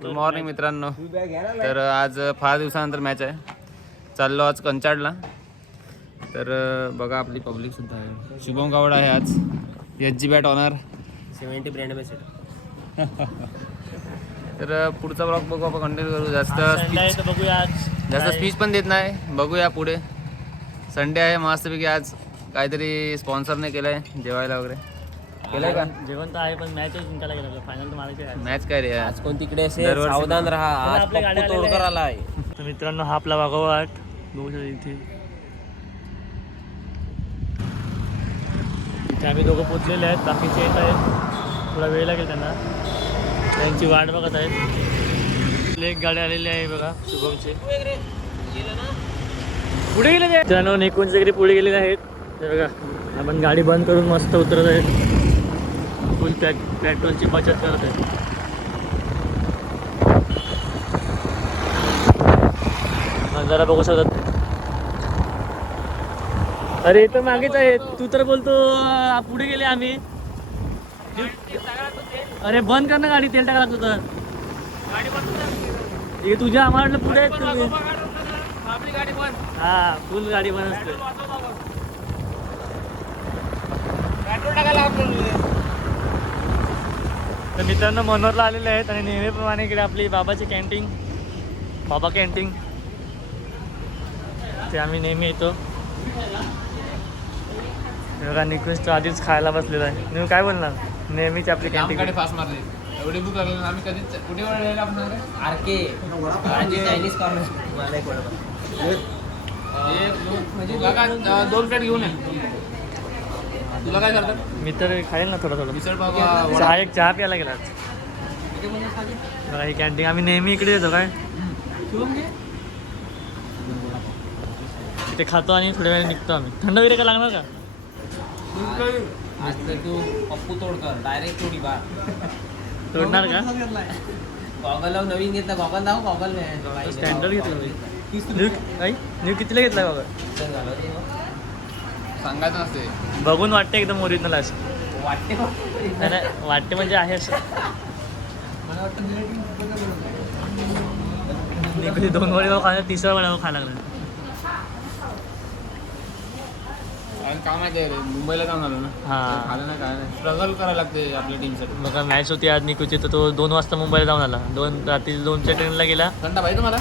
Good morning मित्रांनो. तर आज फार दिवसानंतर मॅच आहे. चाललो आज कंचाडला. तर बघा आपली पब्लिक सुद्धा आहे. शुभम गावडा आहे आज एच.जी. बॅट ऑनर 70 ब्रँड अँबॅसेडर. तर पुढचा ब्लॉग बघू आपण कंटिन्यू करू. जास्त स्पीच पण देत नाही. बघूया पुढे. संडे आहे मस्तपैकी. आज काहीतरी स्पॉन्सरने केलं आहे जेवायला वगैरे. केलंय का जेवण तर आहे पण मॅच जिंकायला गेला. फायनल तर मला मॅच काय रे आज कोण तिकडे असेल सावधान राहा. आज पप्पू तोडकर आला आहे. तर मित्रांनो हा आपला वाघोवाट बघू शकता इथे आम्ही दोघं पोचलेले आहेत. बाकीचे येत आहेत. थोडा वेळ लागेल त्यांना. त्यांची वाट बघत आहेत. एक गाडी आलेली आहे बघा शुभमचे. पुढे गेले ते मित्रांनो निकुंजचे घरी पुढे गेलेले आहेत. ते बघा आपण गाडी बंद करून मस्त उतरत आहे. फुल पेट्रोलची बचत करत आहे. जरा बघू शकतात. अरे तर मागेच आहे. तू तर बोलतो पुढे गेले आम्ही. अरे बंद कर ना गाडी. तेल टाका लागतो तर हे तुझ्या आम्हाला पुढे आहेत तुम्ही. हा फुल गाडी बंद असते. तर मित्रांनो मनोरला आलेले आहेत आणि नेहमीप्रमाणे इकडे आपली बाबाची कॅन्टीन बाबा कॅन्टीन ते आम्ही नेहमी येतो. बघा निकुंज तो आधीच खायला बसलेला आहे. तुम्ही काय बोलणार. नेहमीची आपली कॅन्टीन फास्ट मारले. एवढी भूक लागली आम्ही कधीच कुठे वेळ आपण आरके चायनीज कॉर्नर. दोन प्लेट घेऊन ये. तुला काय करतात. मी तर खाईल ना थोडं थोडं. मिसळ पाव चहा प्यायला गेला. बघा ही कॅन्टीन आम्ही नेहमी इकडे येतो. काय ते खातो आणि थोड्या वेळ निघतो आम्ही. थंड वगैरे काय लागणार का. आज तर तू पप्पू तोडकर डायरेक्ट थोडी बार तोडणार का. गॉगल नवीन घेतला. गॉगल दाव. गॉगल स्टँडर्ड घेतलं न्यू कितीला घेतला बाबा. सांगायचं नसते. बघून वाटते एकदम ओरिजिनल असं. वाटते नाही वाटते म्हणजे आहे असं. कधी 2 वडे खायला 3रा वडा खायला लागला. काम आहे ते मुंबईला जाऊन आलो ना. हां खालं नाही काय नाही. स्ट्रगल करायला लागते आपल्या टीमसाठी. बघा मॅच होती आज निकुची. तर तो 2 वाजता मुंबईला जाऊन आला. रात्री 2च्या ट्रेनला गेला. थंडा पाहिजे तुम्हाला.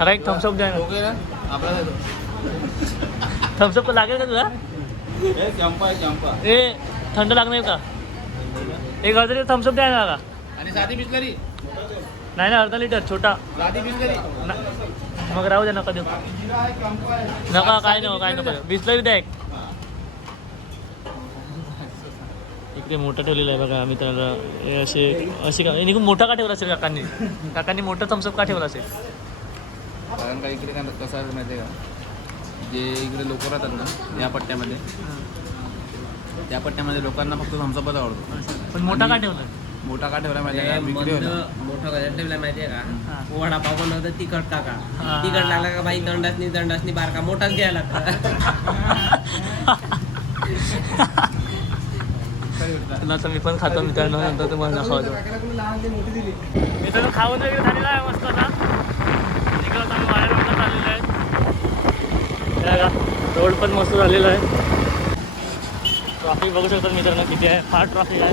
अरे एक थम्सअप द्या ना. ओके ना आपला थम्सअप लागेल का तुला. चंपा ए थंड लागणार का. एक अर्धा लिटर थम्सअप द्या ना. आणि साधी बिस्लरी नाही ना अर्धा लिटर छोटा. साधी बिस्लरी मग राहू द्या नका देऊ. नका काय नको काय नको. बिस्लरी द्या एक. इकडे मोठा ठेवलेला आहे बघा आम्ही त्याला. अशी का निघून मोठा का ठेवला असेल काकांनी मोठा थम्सअप का ठेवला असेल. कारण का इकडे काय कसं आहे माहिती आहे का. जे इकडे लोक राहतात ना या पट्ट्यामध्ये त्या पट्ट्यामध्ये लोकांना फक्त थम्सअपच आवडतो. पण मोठा का ठेवला. मोठा का ठेवला माहिती आहे का. मोठा गजर ठेवला माहितीये का. वडापाव बनवतं तिखट टाका. तिखट लागला का बाई दंडासनी बारका मोठाच घ्यायला तर मी पण खातो मित्रांनो. नंतर तुम्हाला दाखवतो. मित्रांनो खाऊन वगैरे झालेला आहे मस्त. आता तिकडं आम्ही वाड्या रोडला चाललेलो आहे. रोड पण मस्त झालेला आहे. ट्रॉफिक बघू शकतात मित्रांनो किती आहे. फार ट्रॉफिक आहे.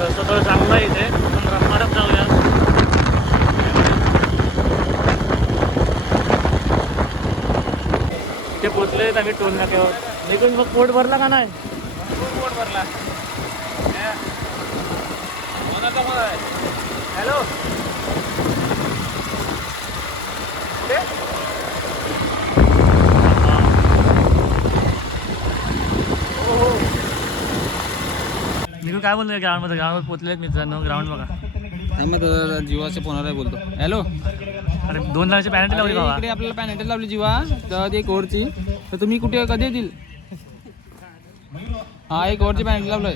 रस्ता थोडं चांगला आहे इथे. पण रस्त्यावरच जाऊया. ते पोचले आम्ही टोल नाक्यावर. निघून मग पोट भरला का नाही. पोट भरला. हॅलो काय बोलले ग्राउंडमध्ये? ग्राउंडवर पोहोचलेत मित्रांनो. ग्राउंड बघा. जीवाच्या फोनवर आहे बोलतो. हॅलो, अरे 2 जणांची पॅनल्टी लावली बाबा. इकडे आपल्याला पॅनल्टी लावली जीवा तर एक ओव्हरची. तर तुम्ही कुठे कधी येतील? हा, एक ओव्हरची पॅनल्टी लावलोय.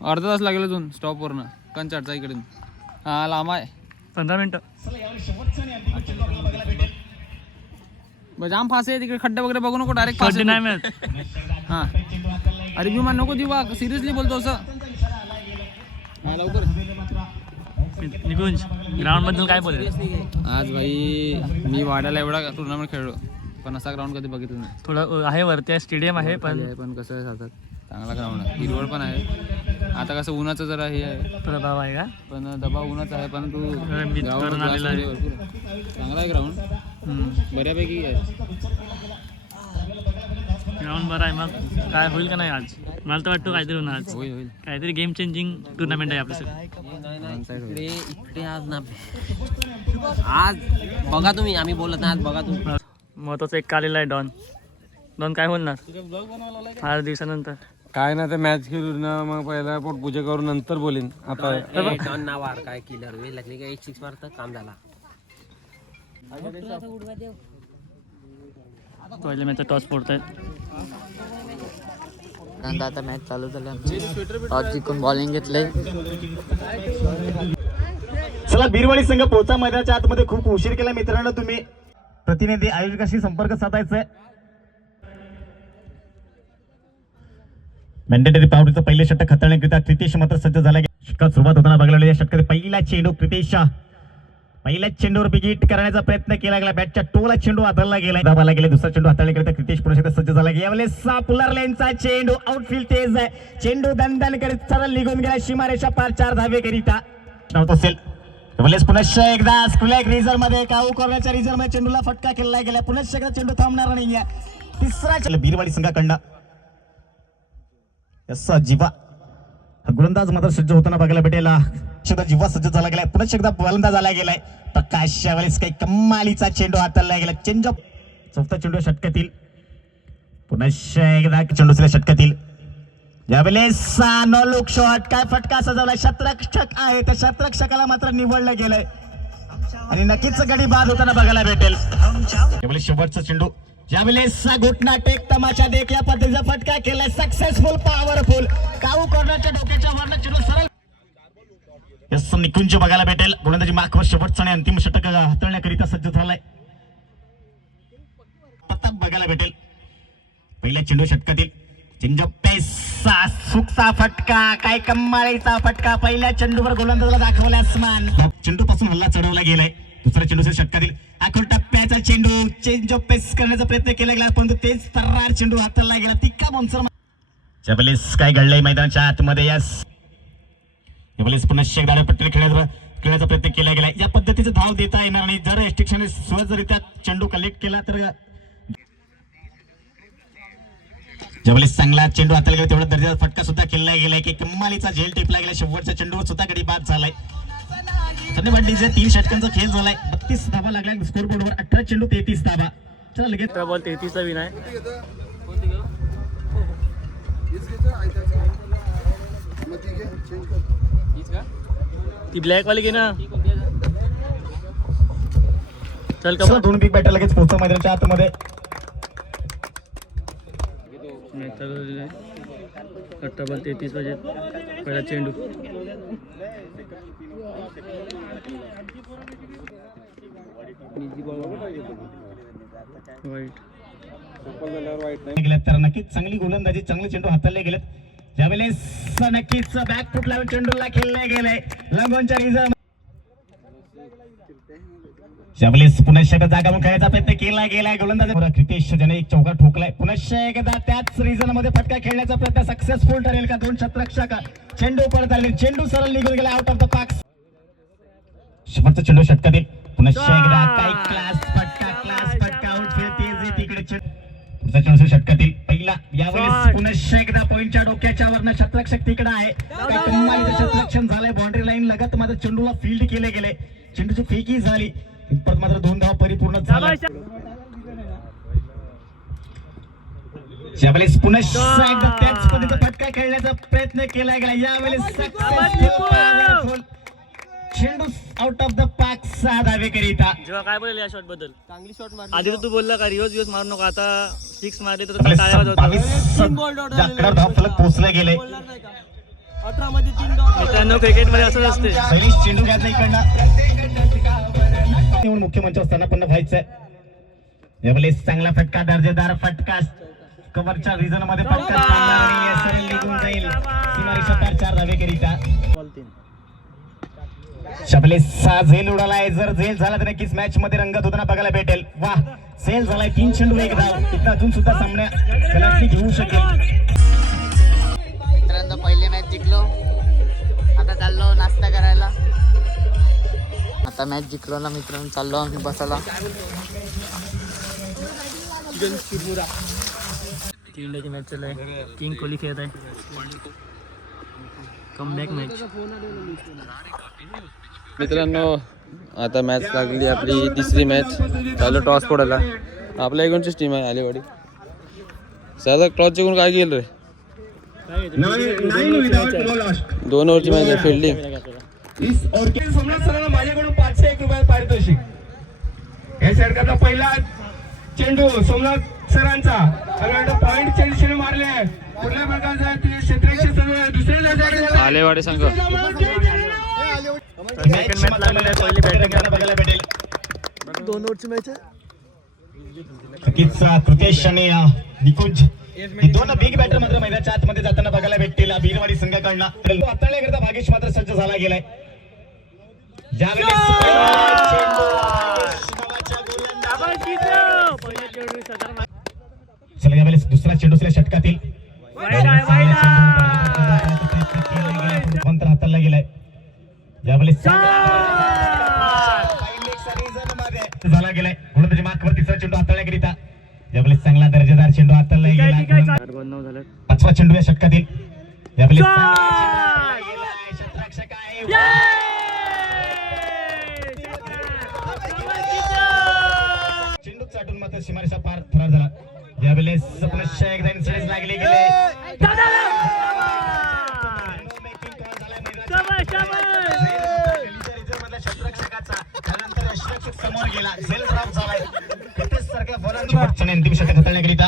अर्धा तास लागेल अजून स्टॉपवरनं कंचाटचा इकडे. हा, लांब आहे. 15 मिनिटं. जाम फास आहे तिकडे. खड्डे वगैरे बघू नको, डायरेक्ट फास नाही मिळत. हा, अरे विमान नको जीवा, सिरियसली बोलतो असं. हा, लवकर. निकुंज, ग्राउंड बद्दल काय बोलेल? आज भाई मी वाड्याला एवढा टुर्नामेंट खेळलो, पण असा ग्राउंड कधी बघितलं नाही. थोडं आहे वरती स्टेडियम आहे पण कसं आहे सातात चांगला ग्राउंड आहे. हिरवळ पण आहे. आता कसं उन्हाचं जरा हे आहे, प्रभाव आहे का? पण दबाव उन्हाचा आहे. पण तू करून आलेला आहे. चांगला आहे ग्राउंड, बऱ्यापैकी आहे. ग्राउंड बरं आहे. मग काय होईल का नाही आज? मला तर वाटतं काहीतरी होणार आज. होईल. काहीतरी गेम चेंजिंग टुर्नामेंट आहे आपल्यासाठी. इकडे आज ना, आज बघा तुम्ही, आम्ही बोलत नाही, आज बघा तुम्ही. महत्वाचा एक आलेला आहे डॉन काय बोलणार 8 दिवसानंतर? काय ना, ते मॅच खेळून ना, मग पहिला पोटपूजा करून नंतर बोलीन. आता डॉन ना वार काय किलर वे लागली का 1 6 मारत काम झाला. पहिले मॅच टॉस फोडत आहेत. आता मॅच चालू झाली. टॉस जिंकून बॉलिंग घेतले. चला, बीरवाडी संघ पोचा मैदानाच्या आतमध्ये खूप उशीर केला मित्रांनो. तुम्ही प्रतिनिधी आयोजकाशी संपर्क साधायचा आहे. मॅन्डेटरी पावडीचं पहिले षटक हाताळण्याकरिता क्रितेश मात्र सज्ज झाला. षटकात सुरुवात होताना बघायला या षटकात पहिला चेंडू क्रितेश पहिल्याच चेंडूवर बिगिट करण्याचा प्रयत्न केला गेला. बॅटच्या टोला चेंडू हाताळला गेला, दाबाला गेला. दुसरा चेंडू हाताळण्याकरिता क्रितेश पुन्हा सज्ज झाला. यावेळेस पुलर लेनचा चेंडू आउटफील्ड तेज आहे. चेंडू दणदण करीत सरळ निघून गेला सीमारेषा पार 4 धावे करिता नव्हत असेल. यावेळेस पुन्हा एकदा स्क्लॅग रिझर्व मध्ये काऊ करण्याच्या रिझर्व मध्ये चेंडूला फटका केला गेला. पुन्हा एकदा चेंडू थांबणार नाहीये. तिसरा बीरवाडी संघाकडनं जीवा गोलंदाज मात्र सज्ज होताना बघायला भेटेल. जीवा सज्ज झाला गेलाय. पुन्हा एकदा गोलंदाज आला गेलाय. प्रकाश यावेळेस काही कमालीचा चेंडू हाताळला गेला. चेंजअप चौथा चेंडू षटकातील. पुन्हा एकदा चेंडू षटकातील. यावेळेस नो लुक शॉट. काय फटका सजवला. शतरक्षक आहे, त्या शतरक्षकाला मात्र निवडलं गेलंय आणि नक्कीच गडी बाद होताना बघायला भेटेल. यावेळेस शेवटचा चेंडू. यावेळेस घुटना टेक तमाशा देख या पद्धतीचा फटका केलाय. Successful, powerful. काऊ कॉर्नरच्या डोक्याच्या वरनं चेंडू सरळ यस निकुंज बघायला भेटेल. गोलंदाजी मार्कवर शेवटचा आणि अंतिम षटक हाताळण्याकरिता सज्ज झालाय. प्रताप बघायला भेटेल. पहिल्या चेंडू षटकातील. चेंजअप पेसा सुकचा फटका. काय कमालीचा फटका. पहिल्या चेंडूवर गोलंदाजाला दाखवला आसमान. चेंडू पासून हल्ला चढवला गेलाय. दुसऱ्या चेंडू षटकातील. आखून टप्प्याचा चेंडू चेंजअप पेस करण्याचा प्रयत्न केला गेला, परंतु तेच तर्रार चेंडू हाताळला गेला. तिक्का बाउन्सर. यावेळेस काय घडलंय मैदानाच्या आतमध्ये. यावेळेस पुन्हा एकदा पट्टी खेळण्याचा प्रयत्न केला गेला. या पद्धतीचा धाव देता येणार नाही. जर एस्ट्रिक्शनने सहजरित्या चेंडू कलेक्ट केला तर ज्यावेळेस चांगला चेंडू हाताला गेला तेवढा दर्जाचा फटका सुद्धा केला गेलाय की कमालीचा झेल टिपला गेला. शेवटच्या चेंडूवर सुद्धा गडी बाद झालाय. धन्यवाद. 3 षटकांचा खेळ झालाय. 32 धावा लागल्या स्कोर बोर्डवर. 18 चेंडू 33 धावा. चला लगेच बॉल 33 चा विन आहे. ती ब्लॅक वाली घे ना. चल का 2 बिग बॅटर लगेच पोहोचा मैदानाच्या आतमध्ये. 18 बॉल 33 पाहिजे. पहिला चेंडू. तर नक्कीच चांगली गोलंदाजी, चांगले चेंडू हाताळले गेलेत. ज्यावेळेस नक्कीच बॅक फुट लावून चेंडूला खेळले गेले लंगोनच्या रिझर्व. ज्यावेळेस पुन्हा एकदा जागा खेळायचा प्रयत्न केला गेलाय. गोलंदाज क्रितेश ज्याने एक चौका ठोकलाय. पुन्हा एकदा त्याच रिझन मध्ये फटका खेळण्याचा प्रयत्न सक्सेसफुल ठरेल का. 2 शतरक्षक चेंडू परत आले. चेंडू सरळ निघून गेला आउट ऑफ द पार्क. शेवटचा चेंडू षटकातील. पुन्हा एकदा काय क्लास फटका आउटफील्ड तेज तिकडे. पुढचा चेंडू षटकातील. पहिला यावेळेस पुन्हा एकदा पॉइंटच्या डोक्याच्या वरनं शतरक्षक तिकडे आहे. शतरक्षण झालंय. बाउंड्री लाईन लगत मात्र चेंडूला फील्ड केले गेले. चेंडूची फेकी झाली. परत मात्र 2 धावा परिपूर्ण झाला. यावेळेस पुन्हा एकदा त्याच पद्धतीचा फटका खेळण्याचा प्रयत्न केला गेला. यावेळेस सक्सेसफुल चेंडू आउट ऑफ द पाक 6 धावेकरिता. जेव्हा काय बोलेल या शॉट बद्दल? चांगली शॉट मारली. आधी तर तू बोलला का रिवर्स मारू नको, आता 6 मारले तर टाळ्या वाजवतो. 22 धाव फलक पोहोचले गेले. 18 मध्ये 3 डॉट. मित्रांनो क्रिकेट मध्ये असंच असते. पहिली चेंडू घ्यायचा इकडनं मुख्य मंचावर स्थानापन्न व्हायचंय. यावेळेस चांगला फटका, दर्जेदार फटका, कव्हरच्या रिजन मध्ये फटका चांगला आणि सरळ निघून जाईल. सीमारेषा पार 4 धावेकरिता. शबले 6 झेल उडालाय. जर झेल झाला तर नक्कीच मॅच मध्ये रंगत होताना बघायला भेटेल. वा, झेल झालाय. 3 चेंडू 1 धाव. इथं अजून सुद्धा सामना कलाटणी घेऊ शकेल. मित्रांनो पहिले मॅच जिंकलो, आता चाललो नाश्ता करायला. आता मॅच जिंकलो ना मित्रांनो, चाललो आम्ही बसायला. इंडियाची मॅच चालू आहे. किंग कोहली खेळत आहे. Comeback match. मित्रांनो आता मॅच लागली आपली तिसरी मॅच. चालू टॉस पडायला. आपल्या इकडचीच टीम आहे आलेवाडी. साधा टॉस जिंकून काय केलं रे? 2 ओव्हरची मॅच आहे. फिल्डिंग सोमनाथ सरांना माझ्याकडून 501 रुपये पारितोषिक. या षटकातला पहिला चेंडू सोमनाथ सरांचा. पॉइंट चेंडू मारले. कुठल्या प्रकारचा क्षेत्ररक्षक दुसरे आलेवाडी संघ बघायला भेटेल. 2 ओव्हरची मॅच आहे. नक्कीच कृतेश आणि निकुंज हे 2 बिग बॅटर मात्र मैदानाच्या आतमध्ये जाताना बघायला भेटतील. बीरवाडी संघाकडनं हाताळण्याकरता भागेश मात्र सज्ज झाला गेलाय. चला यावेळेस दुसरा चेंडूसल्या षटकातील पंत हाताळला गेलाय. यावेळेस झाला गेलाय. म्हणून त्याच्या मागवर तिसरा चेंडू हाताळण्याकरिता यावेळेस चांगला दर्जेदार चेंडू हाताळला गेला. 5वा चेंडू या षटकातील. यावेळेस क्षेत्ररक्षक आहे. चेंडू चाटून मात्र सीमारेषा पार फरार झाला. यावेळेस पुनश्च एकदा इन्सिडेंट लागले गेले. क्षेत्ररक्षकाचा त्यानंतर यशरक्षक समोर गेला. झेल ड्रॉप झालाय. सारख्या फॉलांची पटचणी अंतिम षटक हाताळण्याकरिता.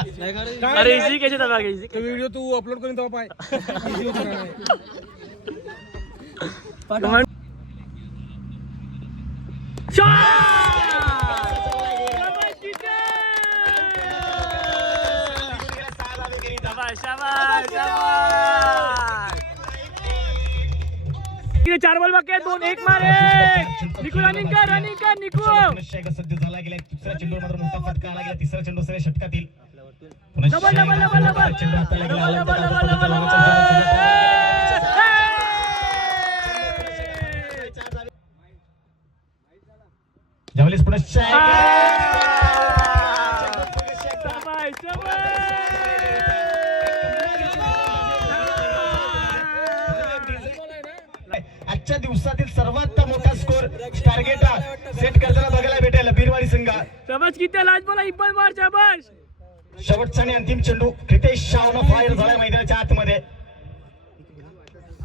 अरे इझी कशी दबा घ्यायची? व्हिडिओ तू अपलोड करून तेव्हा पाय. किती 4 बॉल बाकी आहेत. 2-1 मारे. निकू रनिंग कर निकू. सध्या झाला गेलाय. दुसरा चेंडू मात्र मोठा फटका आला गेला. तिसरा चेंडू सगळ्या षटकातील. डबल चेंडू हाताला गेला. ज्यावेळेस पुनश्च आजच्या दिवसातील सर्वात मोठा स्कोर टार्गेट सेट करताना बघायला भेटेल बीरवाडी संघ. शाबाश किती लाज बोला. इब्बल मार. शाबाश. शेवटचा आणि अंतिम चेंडू क्रितेश शाहनं फायर झालाय मैदानाच्या आतमध्ये.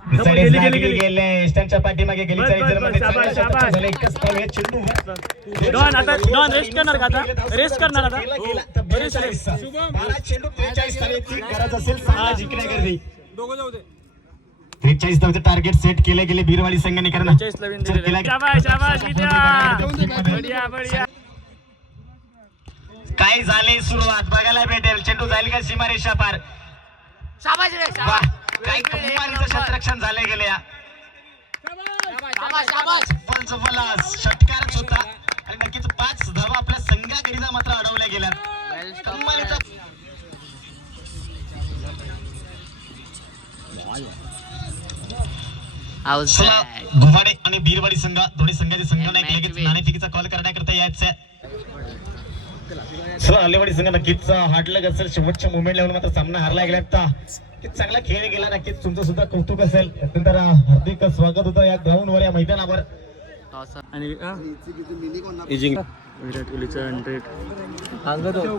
गेले स्टँडच्या पाठीमागे गेली. एकच पाऊल या चेंडू. डॉन आता डॉन रेस्ट करणार का? आता रेस्ट करणार आता. 12 चेंडू 43 धावे. ती गरज असेल सामना जिंकण्याकरता. 43 धावेचं टार्गेट सेट केले गेले बीरवाडी संघाने. कारण काय झाले सुरुवात बघायला भेटेल. चेंडू जाईल का सीमारेषा पार. काही कमालीचं क्षेत्ररक्षण झाले गेले. षटकारच होता आणि नक्कीच 5 धावा आपल्या संघाकरिता मात्र अडवल्या गेल्या. गुव्हाडे आणि बीरवाडी संघ दोन्ही संघाचे संघाने लगेच नाणेफेकीचा कॉल करण्याकरता यायचं. आलेवाडी संघ नक्कीच हार्डलक असेल. शेवटच्या मुवमेंट लेवल मात्र सामना हारला गेला. चांगला खेळ गेला. नक्कीच तुमचं सुद्धा कौतुक असेल. अत्यंत हार्दिक स्वागत होतं या ग्राउंडवर या मैदानावर. विराट कोहलीचा 100.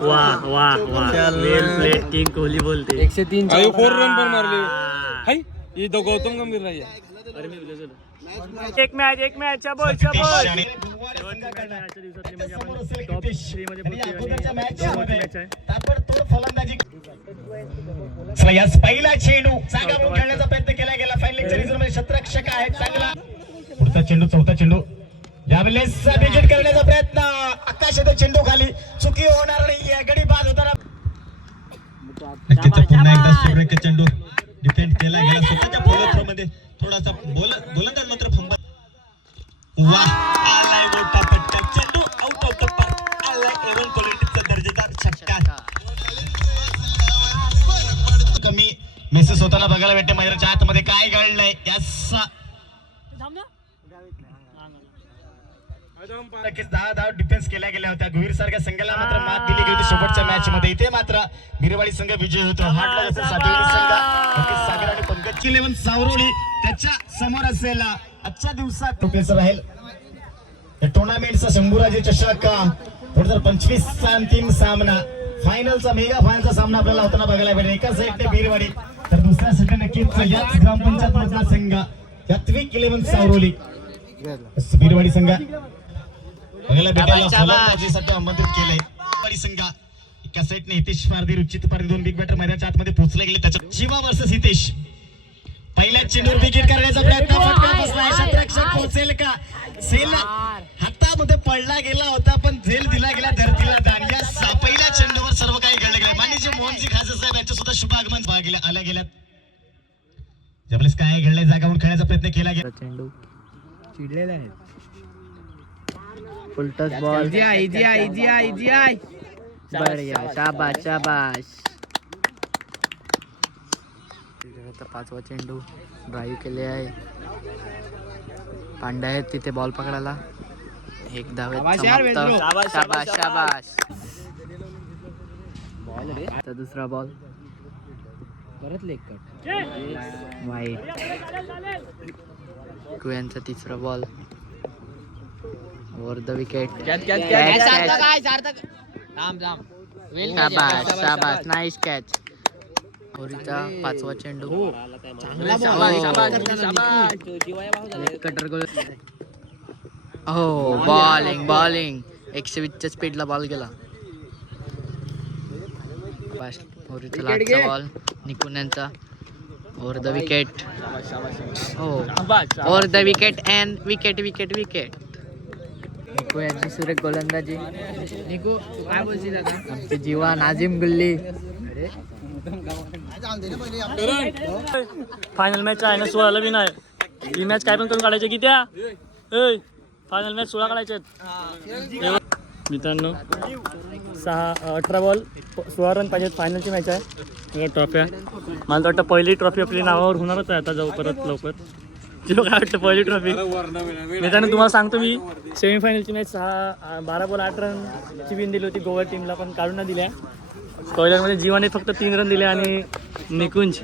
वा वा वा, वेल प्लेड, किंग कोहली बोलते. 103 4 रन पण मारले. हाय ही तो गौतम गंभीर नाही आहे. अरे मी एक मॅच बोल आणि आजच्या दिवसातली म्हणजे आपण समोर टॉप क्रिकेट. 3 मध्ये आणि पोहोचलो अगोदरच्या आणि मॅचमध्ये शेवटची मॅच आहे. ताबडतोब फलंदाजी. चला, यास पहिला चेंडू जागा म्हणून खेळण्याचा प्रयत्न केला गेला. फायनल मध्ये शतरक्षक आहे चांगला. पुढचा चेंडू, चौथा चेंडू यावेळेस विकेट करण्याचा प्रयत्न. आकाशात चेंडू खाली, चुकी होणार नाही. गडी बाद होताना नक्कीच पुन्हा एकदा सुरेख चेंडू डिफेंड केला गेला स्वतःच्या फॉलो थ्रो मध्ये. थोडासा गोलंदाज मात्र फंबल. वाह, आलाय मोठा फटका. चेंडू आउट ऑफ द पार्क. आलाय एरन क्वालिटीचा दर्जेदार छक्का. कमी मेसेज होताना बघायला भेटते. मैदानाच्या आतमध्ये काय घडलंय याचा नक्कीच 10 धाव डिफेन्स केल्या गेल्या होत्या. गुवीर सारख्या संघाला मात्र मात दिली गेली होती शेवटच्या मॅच मध्ये. इथे मात्र बिरवाडी संघ विजय होतो. हाटला असेल सातेवाडी संघ, नक्कीच सागर आणि पंकज 11 सावरोली त्याच्या समोर असेल. आजच्या दिवसात प्रोफेसर राहील या टुर्नामेंटचा शंभूराजे चषक 2025 चा अंतिम सामना. फायनलचा मेगा फायनलचा सामना आपल्याला होताना बघायला भेटेल. एका साईडने बिरवाडी तर दुसऱ्या साईडने नक्कीच याच ग्रामपंचायत मधला संघ यात्विक 11 सावरोली. बिरवाडी संघ बघायला भेटायला फलंदाजीसाठी आमंत्रित केलंय. बिरवाडी संघ एका साईडने हितेश पारधी, रुचित पारधी, 2 बिग बॅटर मैदानाच्या आतमध्ये पोहोचले गेले. त्याच्यात शिवा वर्सेस हितेश. पहिल्या चेंडूवर विकेट करण्याचा प्रयत्न. फटका बसलाय. शतरक्षक पोहोचेल का? झेल हातामध्ये पडला गेला होता पण झेल दिला गेला धरतीला दान. या पहिल्या चेंडूवर सर्व काही घडले गेले. माननीय मोहनजी खासे साहेब यांच्या सुद्धा शुभ आगमन आल्या गेल्यात. ज्यावेळेस काय घडलंय जागावरून खेळण्याचा प्रयत्न केला गेला. चेंडू चिडलेला आहे. उलटच बॉल. Easy I. बढिया, शाबाश शाबाश. आता 5वा चेंडू ड्राईव्ह केले आहे. पांडे आहेत तिथे बॉल पकडायला. 1 धावेत समाप्त. शाबाश शाबाश. आता दुसरा बॉल. परत लेग कट. वाईट. कुयांचा तिसरा बॉल. Over the wicket. शाबाश शाबाश. Nice catch. होरीचा 5वा चेंडू. कटर गोल. हो, बॉलिंग 120च्या स्पीडला बॉल गेला. होरीचा लास्टचा बॉल. निकुन यांचा. Over the wicket. हो, over the wicket and wicket. निकू यांची सुरेख गोलंदाजी. निकू काय बोलशील आता? आमचे जीवा नाझिम गुल्ली. फायनल मॅच आहे ना 16ला बी नाही. ही मॅच काय पण करून काढायची की त्या फायनल मॅच 16 काढायचे आहेत मित्रांनो. 18 बॉल 16 रन पाहिजेत. फायनलची मॅच आहे. ट्रॉफ्या मला वाटतं पहिली ट्रॉफी आपली नावावर होणारच आहे आता जाऊ परत लवकर. तुला काय वाटतं पहिली ट्रॉफी? मित्रांनो तुम्हाला सांगतो मी सेमीफायनलची मॅच 12 बॉल 8 रनची विन दिली होती गोवा टीमला पण काढून नाही दिल्या. स्पॉइलरमध्ये जीवाने फक्त 3 रन दिले आणि निकुंज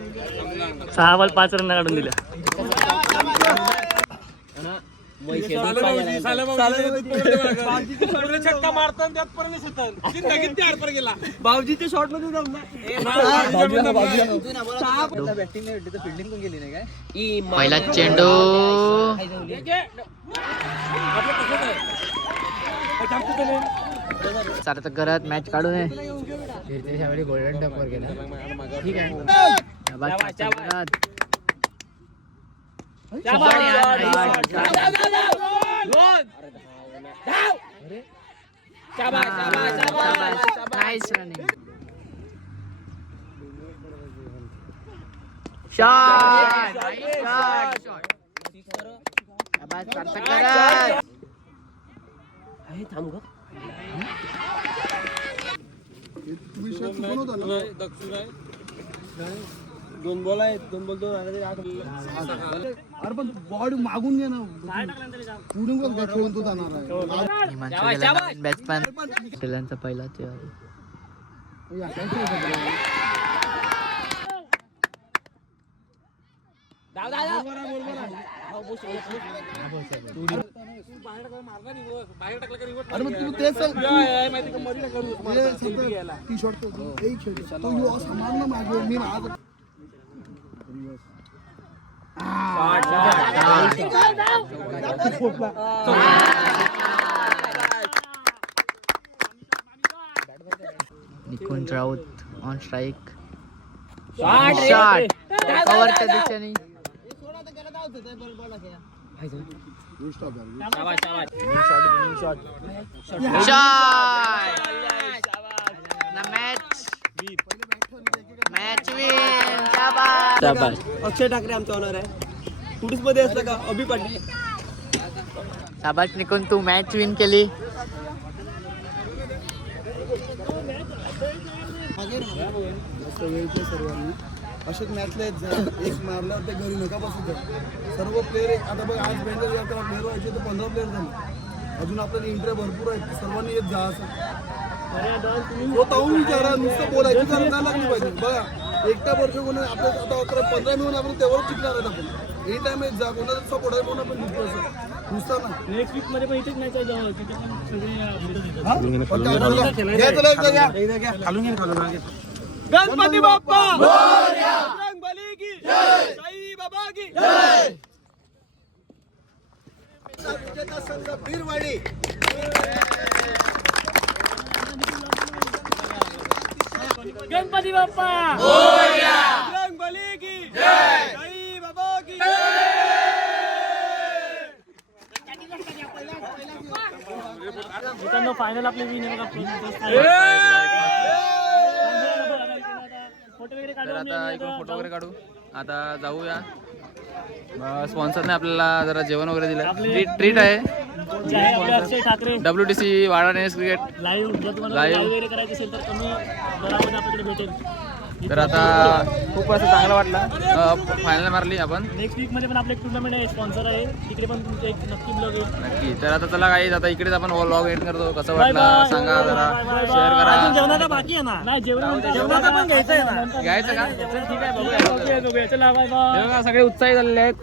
6 बॉल 5 रन काढून दिल्या. भाऊजीच्या शॉट मध्ये पहिला चेंडू. सारखं करत मॅच काढू नये. गोल्डन टॉपवर गेला. ठीक आहे. Nice running. शॉट. दोन बॉल आहेत. 2 बॉल 2 आले. अरे पण बॉडी मागून घे ना. पुढून खेळून तो जाणार आहे. बॅट्समॅन श्रीलंकेचा पहिला चेंडू. अरे मग तू तेच सांग टी शर्ट तो यो सामान ना मागे मी आज निकुंज राऊत ऑन स्ट्राईक. शॉट कव्हरच्या दिशेने. Shot match win. शाबास. अक्षय ठाकरे आमचा ऑनर आहे. पुलिस मध्ये असलं का अभि पाटील. शाबास निकुंज, तू मॅच विन केली. वेळचे सर्वांनी असेच मॅचले एक मारल्यावर ते घरी नका बसू द्या. सर्व प्लेअर एक आता बघ आज बेंडर प्लेअर व्हायचे तर 15 प्लेअर झाले. अजून आपल्याला इंटऱ्या भरपूर आहेत, सर्वांनी येत जा असं स्वतःहून विचारा. नुसतं बोलायची गरज नाही लागली पाहिजे. बघा एकटा वर्ष कोणी आपल्या आता 11-15 मिळून आपण तेवढंच शिकणार आहेत. आपण एनी टाइम येत जा, कोणाचा सपोर्ट आहे म्हणून आपण जिंकतो असं नुसतं ना. नेक्स्ट वीक मध्ये पण इथेच मॅच आहे जवळ, तिथे पण सगळे गणपती बाप्पा बजरंगबली की जय, साई बाबा की जय. विजेता संघ बीरवाडी. गणपती बाप्पा बजरंगबली की जय, साई बाबा की जय. मित्रांनो फायनल आपली विन आहे बघा. फोटो वगैरे तर काढू. आता इकडून फोटो वगैरे काढू. आता जाऊया. स्पॉन्सरने आपल्याला जरा जेवण वगैरे दिलं. ट्रीट आहे. अक्षय ठाकरे WTC वाडा टेनिस क्रिकेट. लाईव्ह जर तुम्हाला Live. लाईव्ह वगैरे करायचं असेल तर कमी दरामध्ये आपल्याकडे भेटेल. तर आता खूप असं चांगलं वाटलं. फायनल मारली आपण. नेक्स्ट वीक मध्ये पण आपलं एक टुर्नामेंट आहे, स्पॉन्सर आहे, तिकडे पण तुमचं एक नक्की ब्लॉग येईल. नक्की. तर आता चला काही आता इकडेच आपण व्लॉग एंड करतो. कसं वाटलं सांगा, जरा शेअर करा. जेवणाचा बाकी आहे ना. नाही जेवणाचा पण घ्यायचं आहे ना. घ्यायचं का? ठीक आहे बघूया. चला बाय बाय. हे बघा, सगळे उत्साही झालेले आहेत.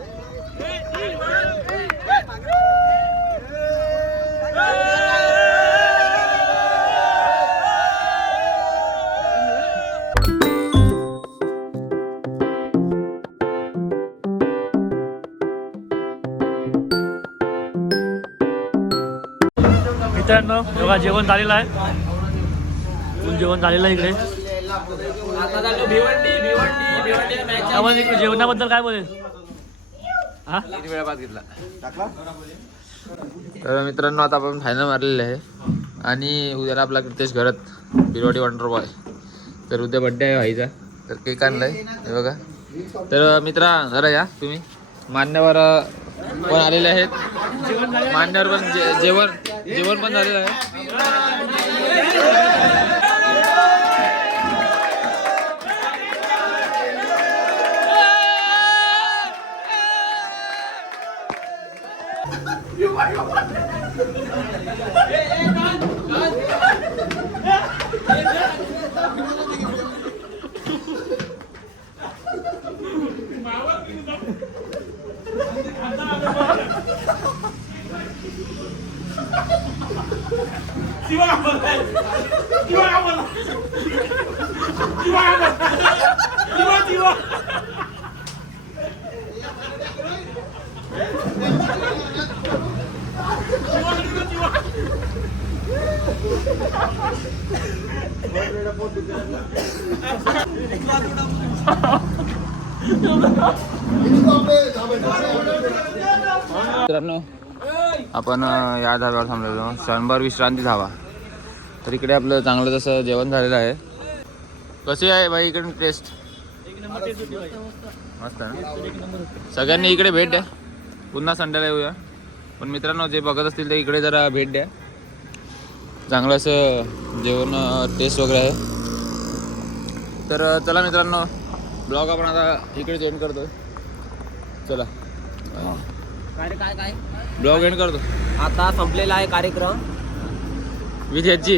मित्रांनो बघा जेवण झालेलं आहे. फुल जेवण झालेलं आहे इकडे. आता झालं भिवंडी मॅच. आपण इकडे जेवणाबद्दल काय बोलेल? हा किती वेळा बाद घेतला. तर मित्रांनो आता आपण फायनल मारलेलं आहे आणि उद्याला आपला कृतेश घरात बिरवाडी वंडर बॉय. तर उद्या बड्डे आहे भाईचा. तर केक आणलाय हे बघा. तर मित्रा जरा या तुम्ही. मान्यवर पण आलेले आहेत. मान्यवर पण जेवण पण झालेलं आहे. मित्रांनो आपण या धाब्यावर थांबलेलो. क्षणभर विश्रांती धावा. तर इकडे आपलं चांगलं जसं जेवण झालेलं आहे. कशी आहे बाई इकडे टेस्ट? मस्त ना. सगळ्यांनी इकडे भेट द्या. पुन्हा संडेला येऊया. पण मित्रांनो जे बघत असतील ते इकडे जरा भेट द्या. चांगलं असं जेवण टेस्ट वगैरे आहे. तर चला मित्रांनो ब्लॉग आपण आता इकडे एंड करतो. चला काय ब्लॉग एंड करतो. आता संपलेला आहे कार्यक्रम. विथ ह्याची